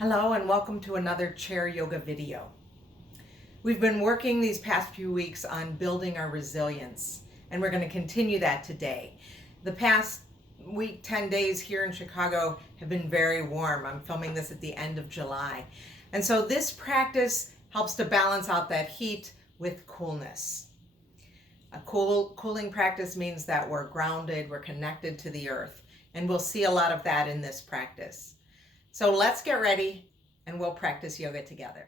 Hello and welcome to another chair yoga video. We've been working these past few weeks on building our resilience, and we're going to continue that today. The past week, 10 days here in Chicago have been very warm. I'm filming this at the end of July. And so this practice helps to balance out that heat with coolness. A cooling practice means that we're grounded, we're connected to the earth, and we'll see a lot of that in this practice. So let's get ready and we'll practice yoga together.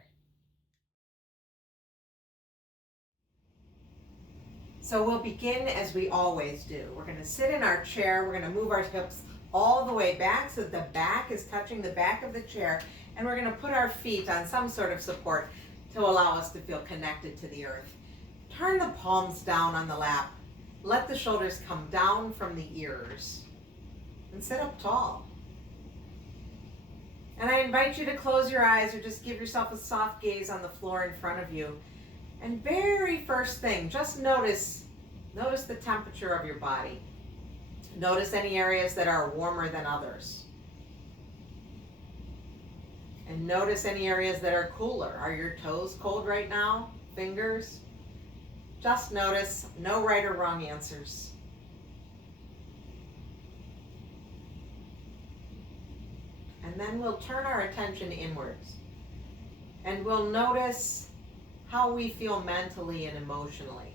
So we'll begin as we always do. We're going to sit in our chair. We're going to move our hips all the way back so that the back is touching the back of the chair. And we're going to put our feet on some sort of support to allow us to feel connected to the earth. Turn the palms down on the lap. Let the shoulders come down from the ears. And sit up tall. And I invite you to close your eyes or just give yourself a soft gaze on the floor in front of you. And very first thing, just notice the temperature of your body. Notice any areas that are warmer than others. And notice any areas that are cooler. Are your toes cold right now? Fingers? Just notice, no right or wrong answers. And then we'll turn our attention inwards. And we'll notice how we feel mentally and emotionally.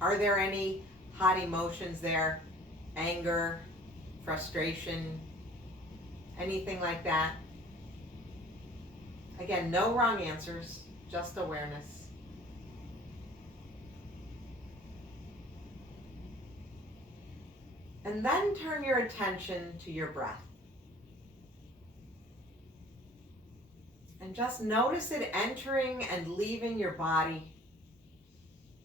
Are there any hot emotions there? Anger, frustration, anything like that? Again, no wrong answers, just awareness. And then turn your attention to your breath. And just notice it entering and leaving your body.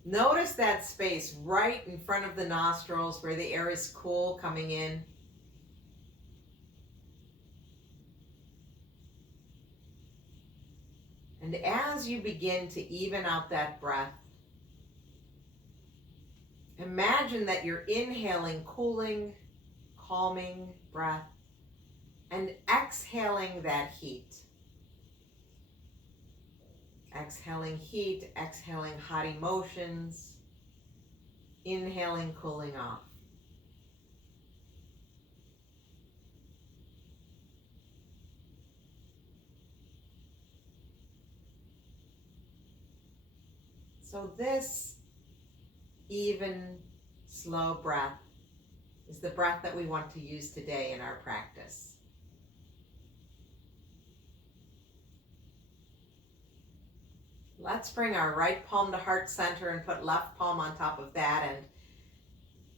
Notice that space right in front of the nostrils where the air is cool coming in. And as you begin to even out that breath, imagine that you're inhaling cooling, calming breath and exhaling that heat. Exhaling heat, exhaling hot emotions, inhaling cooling off. So this even, slow breath is the breath that we want to use today in our practice. Let's bring our right palm to heart center and put left palm on top of that and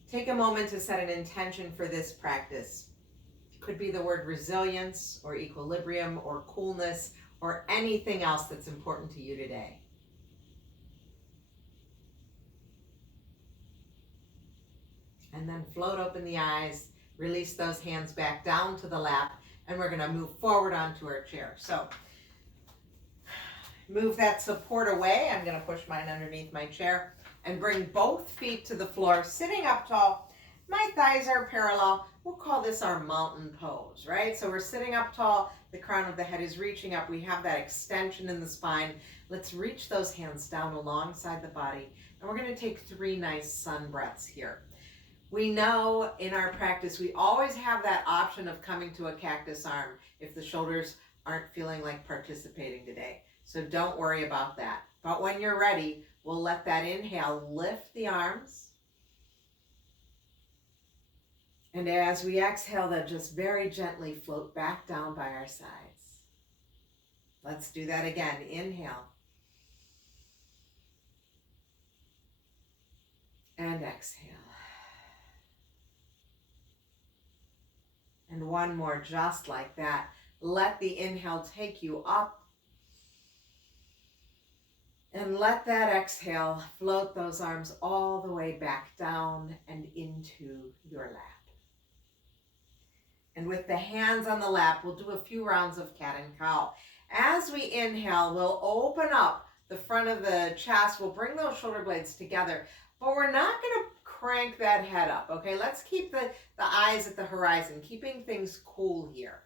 take a moment to set an intention for this practice. It could be the word resilience or equilibrium or coolness or anything else that's important to you today. And then float open the eyes, release those hands back down to the lap, and we're going to move forward onto our chair. So move that support away. I'm going to push mine underneath my chair and bring both feet to the floor, sitting up tall. My thighs are parallel. We'll call this our mountain pose, right? So we're sitting up tall. The crown of the head is reaching up. We have that extension in the spine. Let's reach those hands down alongside the body. And we're going to take 3 nice sun breaths here. We know in our practice, we always have that option of coming to a cactus arm if the shoulders aren't feeling like participating today. So don't worry about that. But when you're ready, we'll let that inhale lift the arms. And as we exhale, they'll just very gently float back down by our sides. Let's do that again. Inhale. And exhale. And one more just like that. Let the inhale take you up. And let that exhale float those arms all the way back down and into your lap. And with the hands on the lap, we'll do a few rounds of cat and cow. As we inhale, we'll open up the front of the chest. We'll bring those shoulder blades together, but we're not going to crank that head up, okay? Let's keep the eyes at the horizon, keeping things cool here.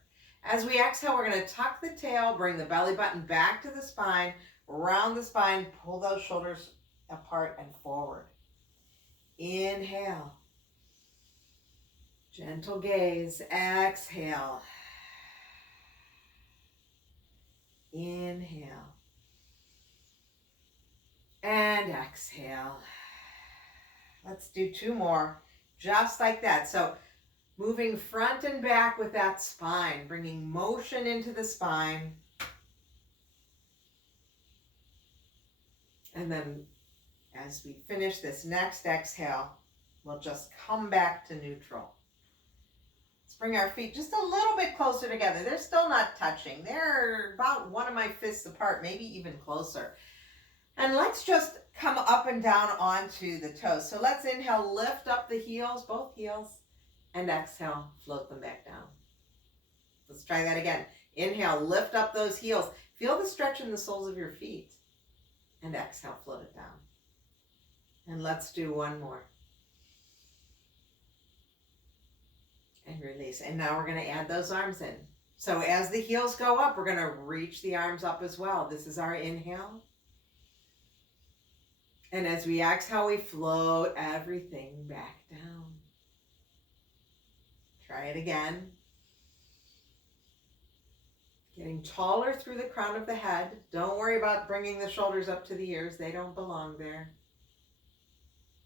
As we exhale, we're going to tuck the tail, bring the belly button back to the spine, around the spine, pull those shoulders apart and forward. Inhale. Gentle gaze. Exhale. Inhale. And exhale. Let's do 2 more, just like that. So moving front and back with that spine, bringing motion into the spine. And then as we finish this next exhale, we'll just come back to neutral. Let's bring our feet just a little bit closer together. They're still not touching. They're about one of my fists apart, maybe even closer. And let's just come up and down onto the toes. So let's inhale, lift up the heels, both heels, and exhale, float them back down. Let's try that again. Inhale, lift up those heels. Feel the stretch in the soles of your feet. And exhale, float it down. And let's do 1 more. And release. And now we're going to add those arms in. So as the heels go up, we're going to reach the arms up as well. This is our inhale. And as we exhale, we float everything back down. Try it again. Getting taller through the crown of the head. Don't worry about bringing the shoulders up to the ears. They don't belong there.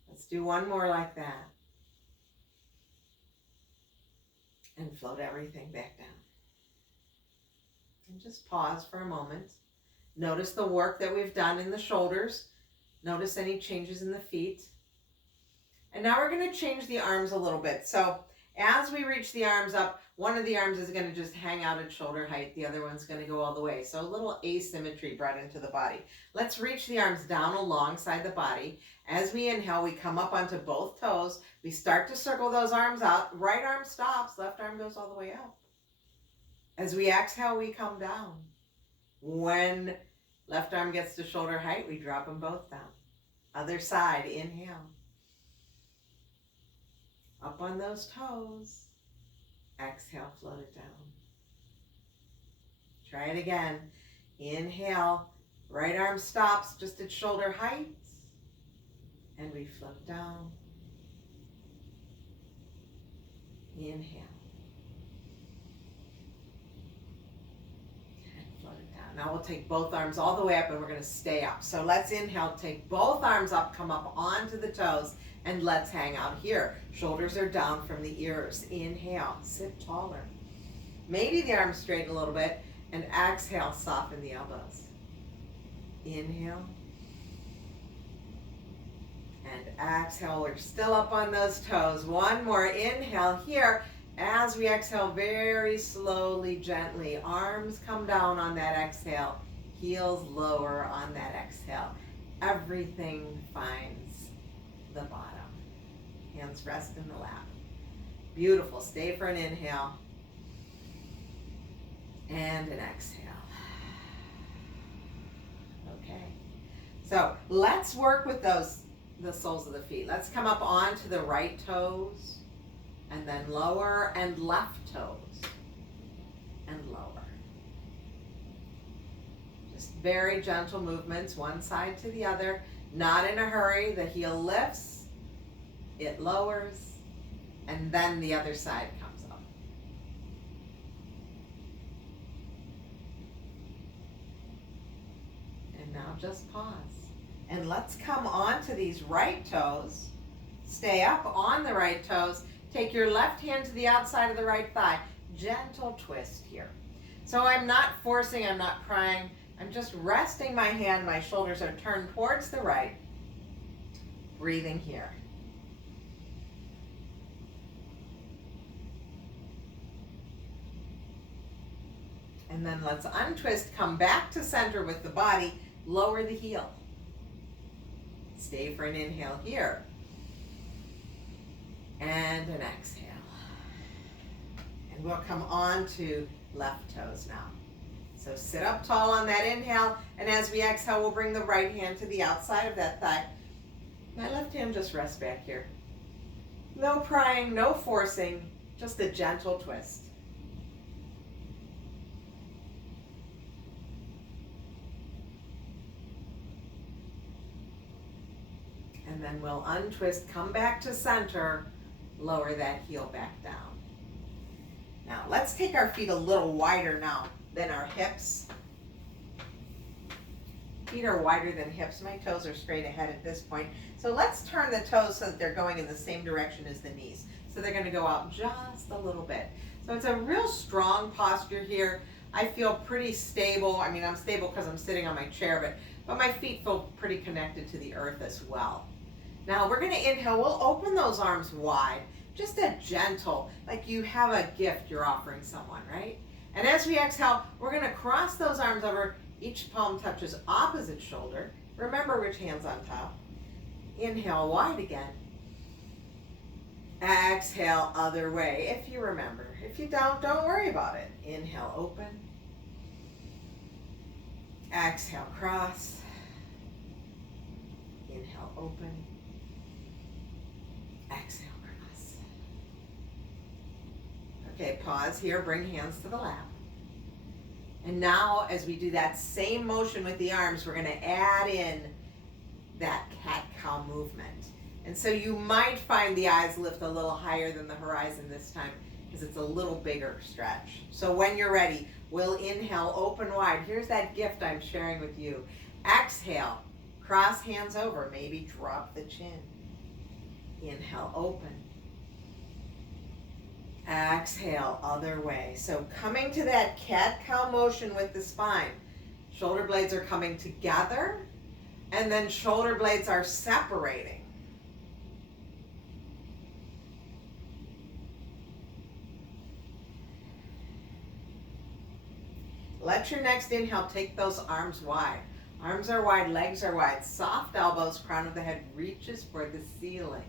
Let's do 1 more like that. And float everything back down. And just pause for a moment. Notice the work that we've done in the shoulders. Notice any changes in the feet. And now we're going to change the arms a little bit. So as we reach the arms up, one of the arms is going to just hang out at shoulder height. The other one's going to go all the way. So a little asymmetry brought into the body. Let's reach the arms down alongside the body. As we inhale, we come up onto both toes. We start to circle those arms out. Right arm stops. Left arm goes all the way up. As we exhale, we come down. When left arm gets to shoulder height, we drop them both down. Other side, inhale. Up on those toes. Exhale, float it down. Try it again. Inhale, right arm stops just at shoulder height. And we float down. Inhale. And float it down. Now we'll take both arms all the way up and we're going to stay up. So let's inhale, take both arms up, come up onto the toes. And let's hang out here. Shoulders are down from the ears. Inhale, sit taller. Maybe the arms straighten a little bit. And exhale, soften the elbows. Inhale. And exhale, we're still up on those toes. 1 more inhale here. As we exhale, very slowly, gently. Arms come down on that exhale. Heels lower on that exhale. Everything finds the bottom. Hands rest in the lap. Beautiful. Stay for an inhale. And an exhale. Okay. So let's work with the soles of the feet. Let's come up onto the right toes. And then lower and left toes. And lower. Just very gentle movements, one side to the other. Not in a hurry. The heel lifts. It lowers, and then the other side comes up. And now just pause. And let's come onto these right toes. Stay up on the right toes. Take your left hand to the outside of the right thigh. Gentle twist here. So I'm not forcing, I'm not prying. I'm just resting my hand. My shoulders are turned towards the right. Breathing here. And then let's untwist, come back to center with the body, lower the heel. Stay for an inhale here. And an exhale. And we'll come on to left toes now. So sit up tall on that inhale, and as we exhale, we'll bring the right hand to the outside of that thigh. My left hand just rests back here. No prying, no forcing, just a gentle twist. And then we'll untwist, come back to center, lower that heel back down. Now let's take our feet a little wider now than our hips. Feet are wider than hips. My toes are straight ahead at this point. So let's turn the toes so that they're going in the same direction as the knees. So they're going to go out just a little bit. So it's a real strong posture here. I feel pretty stable. I mean, I'm stable because I'm sitting on my chair, but my feet feel pretty connected to the earth as well. Now we're going to inhale. We'll open those arms wide. Just a gentle, like you have a gift you're offering someone, right? And as we exhale, we're going to cross those arms over. Each palm touches opposite shoulder. Remember which hand's on top. Inhale wide again. Exhale other way, if you remember. If you don't worry about it. Inhale, open. Exhale, cross. Inhale, open. Exhale, cross. Okay, pause here. Bring hands to the lap. And now, as we do that same motion with the arms, we're going to add in that cat-cow movement. And so you might find the eyes lift a little higher than the horizon this time because it's a little bigger stretch. So when you're ready, we'll inhale, open wide. Here's that gift I'm sharing with you. Exhale, cross hands over, maybe drop the chin. Inhale, open. Exhale, other way. So coming to that cat-cow motion with the spine. Shoulder blades are coming together, and then shoulder blades are separating. Let your next inhale take those arms wide. Arms are wide, legs are wide. Soft elbows, crown of the head reaches for the ceiling.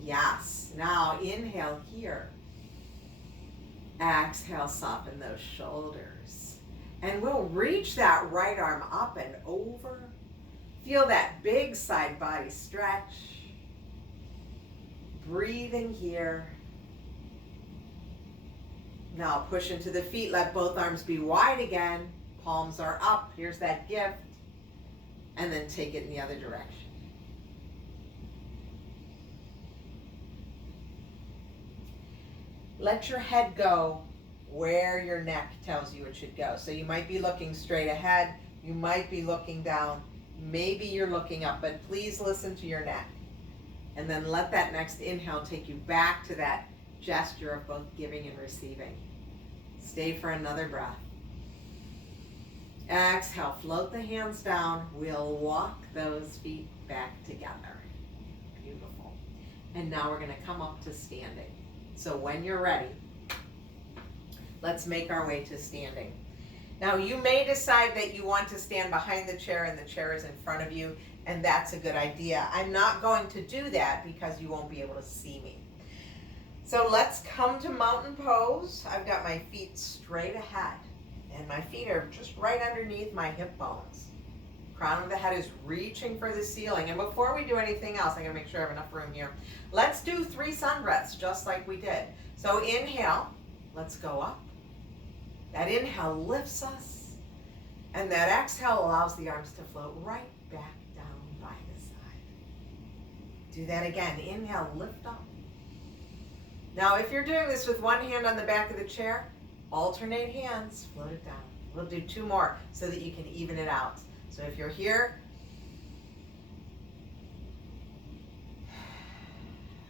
Yes. Now inhale here. Exhale, soften those shoulders. And we'll reach that right arm up and over. Feel that big side body stretch. Breathing here. Now push into the feet. Let both arms be wide again. Palms are up. Here's that gift. And then take it in the other direction. Let your head go where your neck tells you it should go. So you might be looking straight ahead. You might be looking down. Maybe you're looking up, but please listen to your neck. And then let that next inhale take you back to that gesture of both giving and receiving. Stay for another breath. Exhale, float the hands down. We'll walk those feet back together. Beautiful. And now we're going to come up to standing. So when you're ready, let's make our way to standing. Now you may decide that you want to stand behind the chair and the chair is in front of you, and that's a good idea. I'm not going to do that because you won't be able to see me. So let's come to mountain pose. I've got my feet straight ahead, and my feet are just right underneath my hip bones. Crown of the head is reaching for the ceiling. And before we do anything else, I'm going to make sure I have enough room here. Let's do 3 sun breaths, just like we did. So inhale, let's go up. That inhale lifts us, and that exhale allows the arms to float right back down by the side. Do that again. Inhale, lift up. Now, if you're doing this with one hand on the back of the chair, alternate hands, float it down. We'll do 2 more so that you can even it out. So if you're here,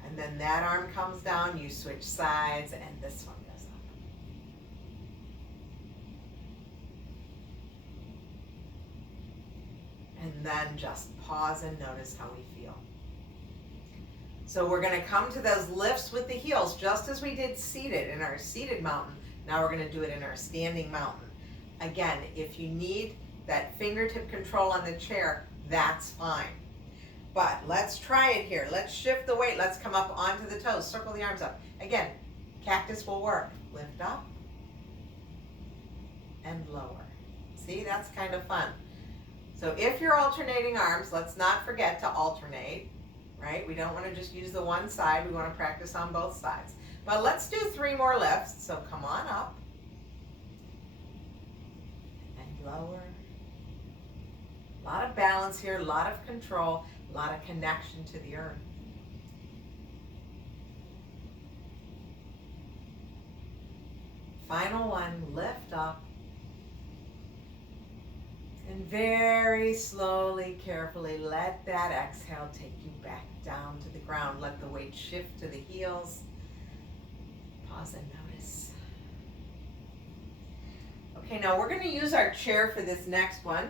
and then that arm comes down, you switch sides, and this one goes up. And then just pause and notice how we feel. So we're going to come to those lifts with the heels, just as we did seated in our seated mountain. Now we're going to do it in our standing mountain. Again, if you need that fingertip control on the chair, that's fine. But let's try it here. Let's shift the weight. Let's come up onto the toes. Circle the arms up. Again, cactus will work. Lift up and lower. See, that's kind of fun. So if you're alternating arms, let's not forget to alternate, right? We don't want to just use the one side. We want to practice on both sides. But let's do 3 more lifts. So come on up and lower A lot of balance here, a lot of control, a lot of connection to the earth. Final one, lift up. And very slowly, carefully, let that exhale take you back down to the ground. Let the weight shift to the heels. Pause and notice. Okay, now we're going to use our chair for this next one.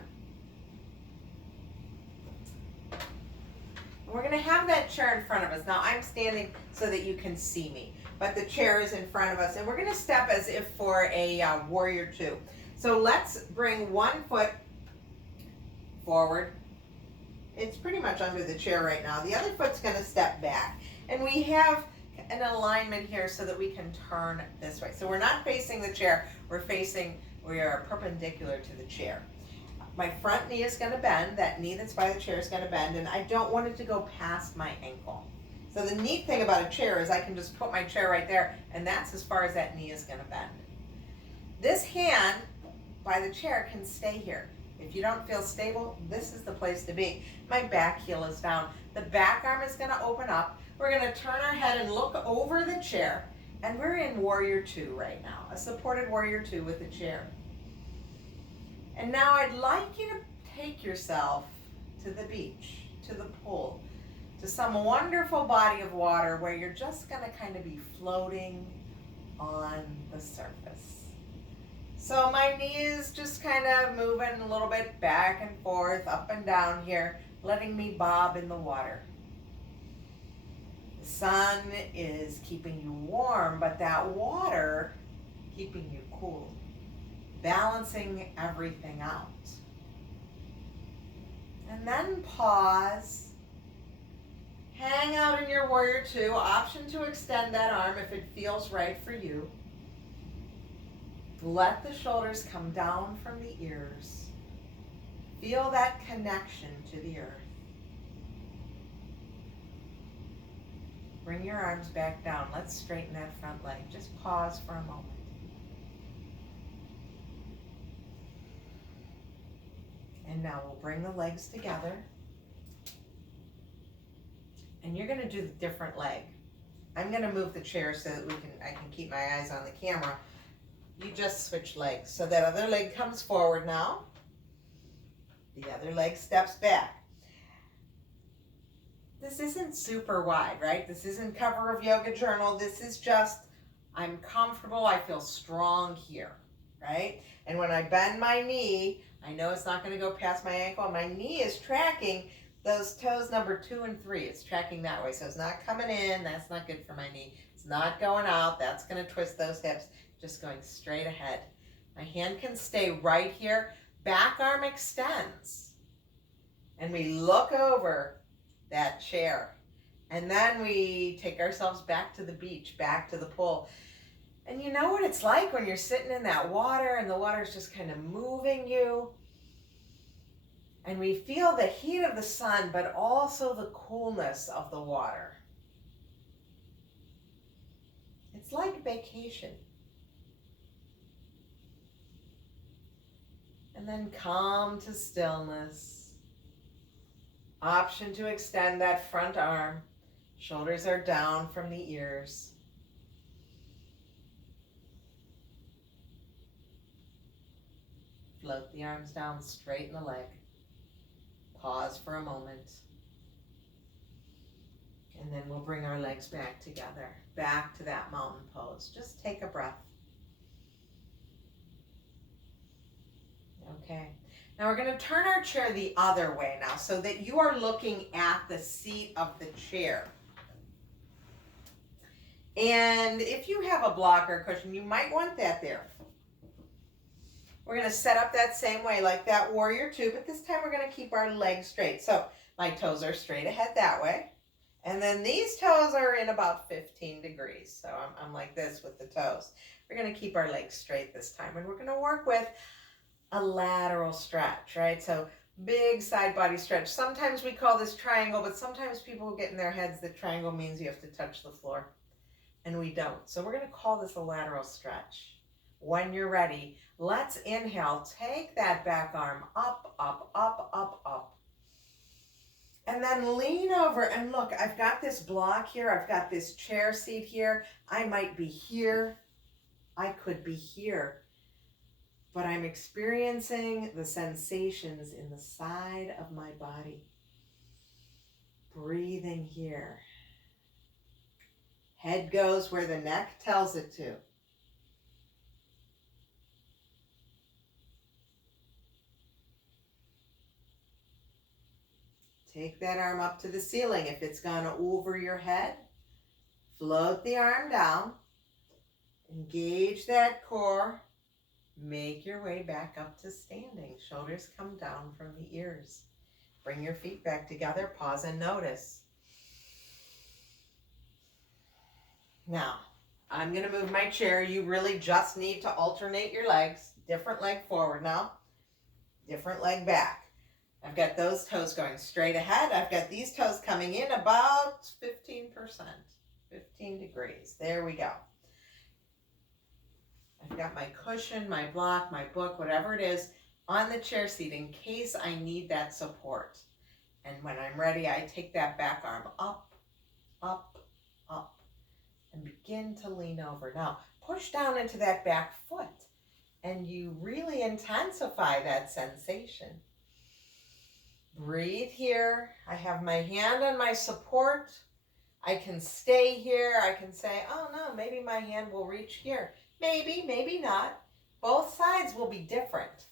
We're going to have that chair in front of us. Now I'm standing so that you can see me, but the chair is in front of us, and we're going to step as if for a warrior two. So let's bring one foot forward. It's pretty much under the chair right now. The other foot's going to step back, and we have an alignment here so that we can turn this way. So we're not facing the chair, we are perpendicular to the chair. My front knee is going to bend. That knee that's by the chair is going to bend, and I don't want it to go past my ankle. So the neat thing about a chair is I can just put my chair right there, and that's as far as that knee is going to bend. This hand by the chair can stay here. If you don't feel stable, this is the place to be. My back heel is down. The back arm is going to open up. We're going to turn our head and look over the chair, and we're in warrior two right now, a supported warrior two with a chair. And now I'd like you to take yourself to the beach, to the pool, to some wonderful body of water where you're just going to kind of be floating on the surface. So my knee is just kind of moving a little bit back and forth, up and down here, letting me bob in the water. The sun is keeping you warm, but that water keeping you cool. Balancing everything out. And then pause. Hang out in your warrior two. Option to extend that arm if it feels right for you. Let the shoulders come down from the ears. Feel that connection to the earth. Bring your arms back down. Let's straighten that front leg. Just pause for a moment. And now we'll bring the legs together. And you're going to do the different leg. I'm going to move the chair so that I can keep my eyes on the camera. You just switch legs. So that other leg comes forward now. The other leg steps back. This isn't super wide, right? This isn't cover of yoga journal. This is just, I'm comfortable. I feel strong here, right? And when I bend my knee, I know it's not going to go past my ankle. My knee is tracking those toes number 2 and 3. It's tracking that way. So it's not coming in. That's not good for my knee. It's not going out. That's going to twist those hips. Just going straight ahead. My hand can stay right here. Back arm extends. And we look over that chair. And then we take ourselves back to the beach, back to the pool. And you know what it's like when you're sitting in that water and the water's just kind of moving you. And we feel the heat of the sun, but also the coolness of the water. It's like vacation. And then come to stillness. Option to extend that front arm. Shoulders are down from the ears. Float the arms down, straighten the leg. Pause for a moment. And then we'll bring our legs back together, back to that mountain pose. Just take a breath. Okay. Now we're going to turn our chair the other way now so that you are looking at the seat of the chair. And if you have a blocker cushion, you might want that there. We're going to set up that same way like that warrior two, but this time we're going to keep our legs straight. So my toes are straight ahead that way. And then these toes are in about 15 degrees. So I'm like this with the toes. We're going to keep our legs straight this time. And we're going to work with a lateral stretch, right? So big side body stretch. Sometimes we call this triangle, but sometimes people get in their heads that triangle means you have to touch the floor. And we don't. So we're going to call this a lateral stretch. When you're ready, let's inhale. Take that back arm up, up, up, up, up. And then lean over and look, I've got this block here. I've got this chair seat here. I might be here. I could be here. But I'm experiencing the sensations in the side of my body. Breathing here. Head goes where the neck tells it to. Take that arm up to the ceiling. If it's gone over your head, float the arm down. Engage that core. Make your way back up to standing. Shoulders come down from the ears. Bring your feet back together. Pause and notice. Now, I'm going to move my chair. You really just need to alternate your legs. Different leg forward now. Different leg back. I've got those toes going straight ahead. I've got these toes coming in about 15%, 15 degrees. There we go. I've got my cushion, my block, my book, whatever it is, on the chair seat in case I need that support. And when I'm ready, I take that back arm up, up, up, and begin to lean over. Now, push down into that back foot, and you really intensify that sensation. Breathe here. I have my hand on my support. I can stay here. I can say, oh no, maybe my hand will reach here. Maybe, maybe not. Both sides will be different.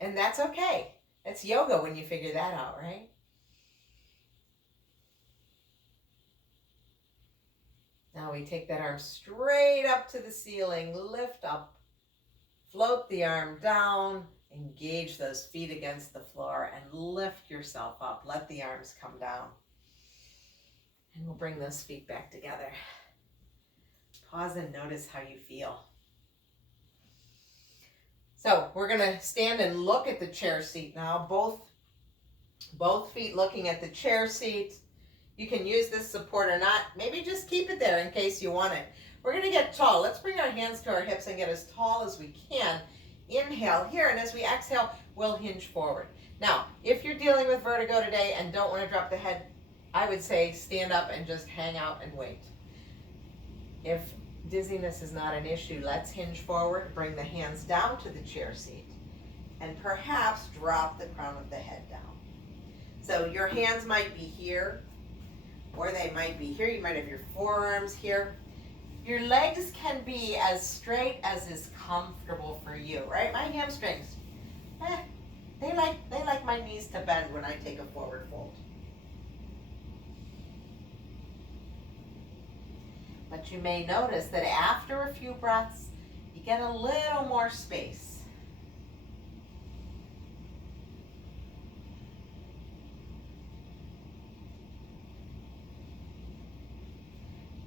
And that's okay. It's yoga when you figure that out, right? Now we take that arm straight up to the ceiling, lift up, float the arm down, engage those feet against the floor and lift yourself up. Let the arms come down. And we'll bring those feet back together. Pause and notice how you feel. So we're going to stand and look at the chair seat now. Both feet looking at the chair seat. You can use this support or not. Maybe just keep it there in case you want it. We're going to get tall. Let's bring our hands to our hips and get as tall as we can. Inhale here, and as we exhale, we'll hinge forward. Now, if you're dealing with vertigo today and don't want to drop the head, I would say stand up and just hang out and wait. If dizziness is not an issue, let's hinge forward, bring the hands down to the chair seat, and perhaps drop the crown of the head down. So your hands might be here, or they might be here. You might have your forearms here. Your legs can be as straight as is comfortable for you, right? My hamstrings, they like my knees to bend when I take a forward fold. But you may notice that after a few breaths, you get a little more space.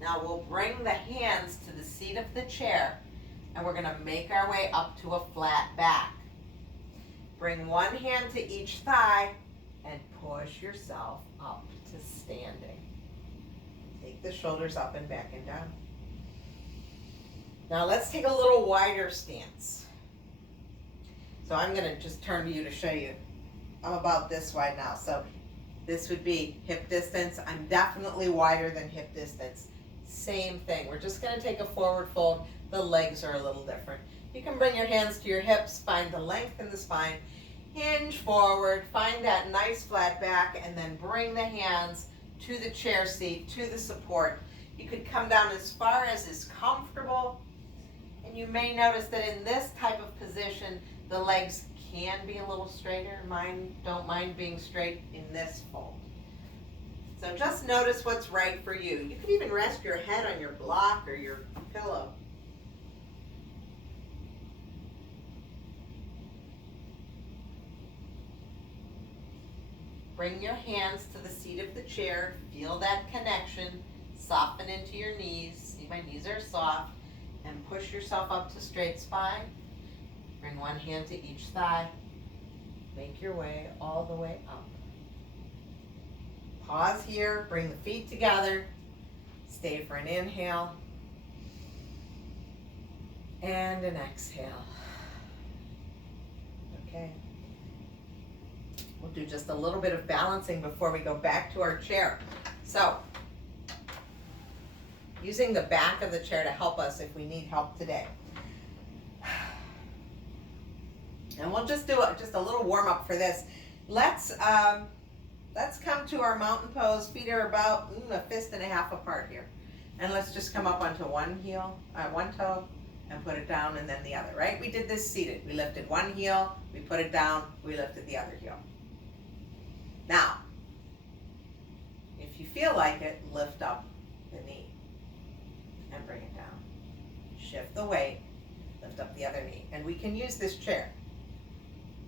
Now we'll bring the hands to the seat of the chair, and we're going to make our way up to a flat back. Bring one hand to each thigh and push yourself up to standing. Take the shoulders up and back and down. Now let's take a little wider stance. So I'm going to just turn to you to show you. I'm about this wide now. So this would be hip distance. I'm definitely wider than hip distance. Same thing. We're just going to take a forward fold. The legs are a little different. You can bring your hands to your hips, find the length in the spine, hinge forward, find that nice flat back, and then bring the hands to the chair seat, to the support. You could come down as far as is comfortable, and you may notice that in this type of position, the legs can be a little straighter. Mine don't mind being straight in this fold. So just notice what's right for you. You could even rest your head on your block or your pillow. Bring your hands to the seat of the chair. Feel that connection. Soften into your knees. See, my knees are soft. And push yourself up to straight spine. Bring one hand to each thigh. Make your way all the way up. Pause here. Bring the feet together. Stay for an inhale. And an exhale. Okay. We'll do just a little bit of balancing before we go back to our chair. So, using the back of the chair to help us if we need help today. And we'll just do just a little warm up for this. Let's come to our mountain pose. Feet are about a fist and a half apart here. And let's just come up onto one toe, and put it down, and then the other, right? We did this seated. We lifted one heel, we put it down, we lifted the other heel. Now, if you feel like it, lift up the knee and bring it down. Shift the weight, lift up the other knee. And we can use this chair.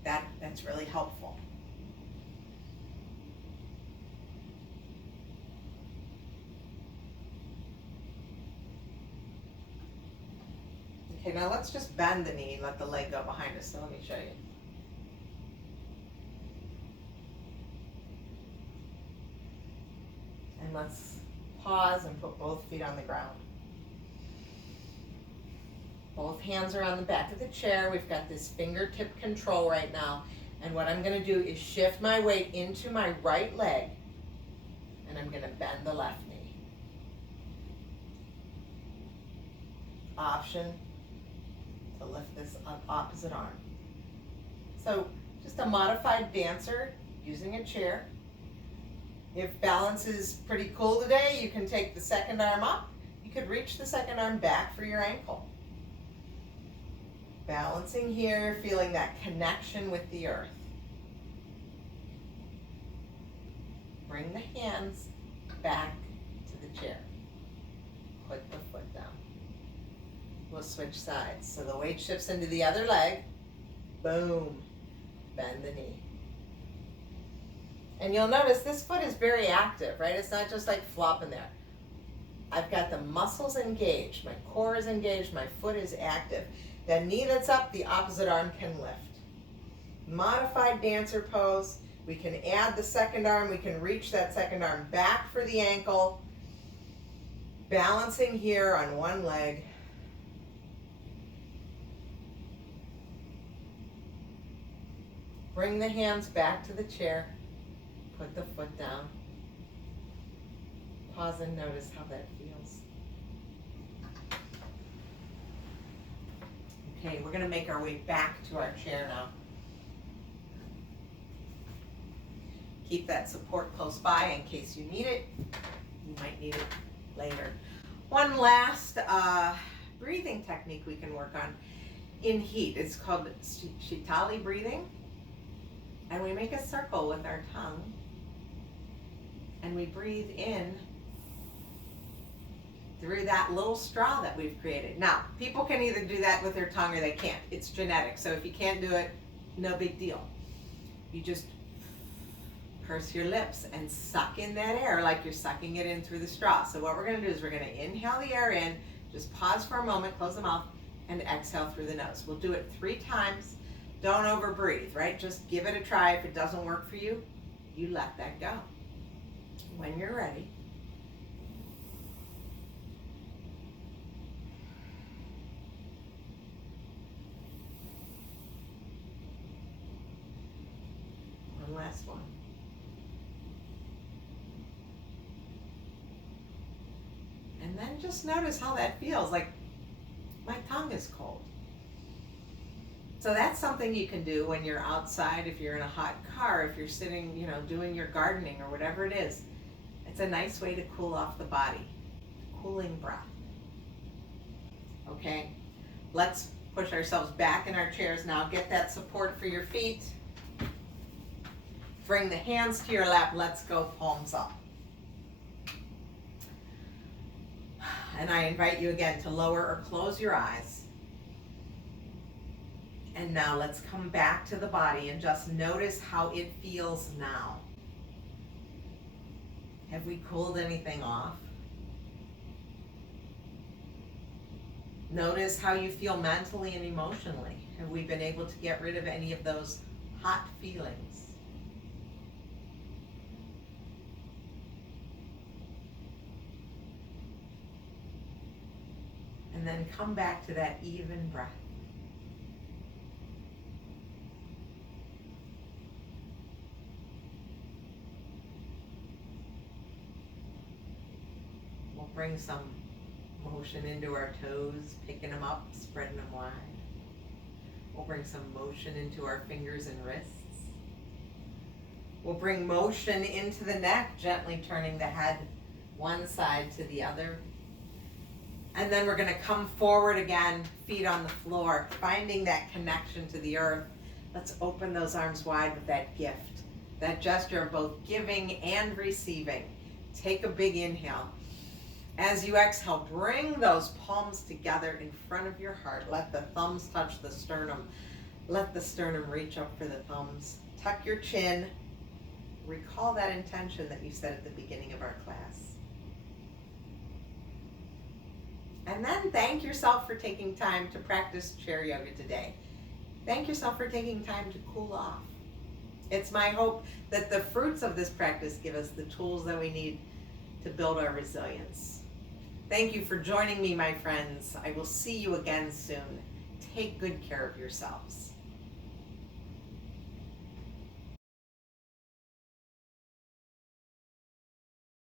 That's really helpful. Okay, now let's just bend the knee and let the leg go behind us. So let me show you. And let's pause and put both feet on the ground. Both hands are on the back of the chair. We've got this fingertip control right now. And what I'm going to do is shift my weight into my right leg. And I'm going to bend the left knee. Option to lift this opposite arm. So just a modified dancer using a chair. If balance is pretty cool today, you can take the second arm up. You could reach the second arm back for your ankle. Balancing here, feeling that connection with the earth. Bring the hands back to the chair. Put the foot down. We'll switch sides. So the weight shifts into the other leg. Boom. Bend the knee. And you'll notice this foot is very active, right? It's not just like flopping there. I've got the muscles engaged. My core is engaged. My foot is active. The knee that's up, the opposite arm can lift. Modified dancer pose. We can add the second arm. We can reach that second arm back for the ankle. Balancing here on one leg. Bring the hands back to the chair. Put the foot down. Pause and notice how that feels. Okay, we're going to make our way back to our chair now. Keep that support close by in case you need it. You might need it later. One last breathing technique we can work on in heat. It's called Shetali Breathing. And we make a circle with our tongue. And we breathe in through that little straw that we've created. Now, people can either do that with their tongue or they can't. It's genetic. So if you can't do it, no big deal. You just purse your lips and suck in that air like you're sucking it in through the straw. So what we're going to do is we're going to inhale the air in, just pause for a moment, close the mouth, and exhale through the nose. We'll do it 3 times. Don't overbreathe, right? Just give it a try. If it doesn't work for you, you let that go. When you're ready, one last one. And then just notice how that feels. Like my tongue is cold. So that's something you can do when you're outside, if you're in a hot car, if you're sitting, doing your gardening or whatever it is. It's a nice way to cool off the body. Cooling breath. Okay, let's push ourselves back in our chairs now. Get that support for your feet. Bring the hands to your lap. Let's go palms up. And I invite you again to lower or close your eyes. And now let's come back to the body and just notice how it feels now. Have we cooled anything off? Notice how you feel mentally and emotionally. Have we been able to get rid of any of those hot feelings? And then come back to that even breath. We'll bring some motion into our toes, picking them up, spreading them wide. We'll bring some motion into our fingers and wrists. We'll bring motion into the neck, gently turning the head one side to the other. And then we're going to come forward again, feet on the floor, finding that connection to the earth. Let's open those arms wide with that gift, that gesture of both giving and receiving. Take a big inhale. As you exhale, bring those palms together in front of your heart. Let the thumbs touch the sternum. Let the sternum reach up for the thumbs. Tuck your chin. Recall that intention that you said at the beginning of our class. And then thank yourself for taking time to practice chair yoga today. Thank yourself for taking time to cool off. It's my hope that the fruits of this practice give us the tools that we need to build our resilience. Thank you for joining me, my friends. I will see you again soon. Take good care of yourselves.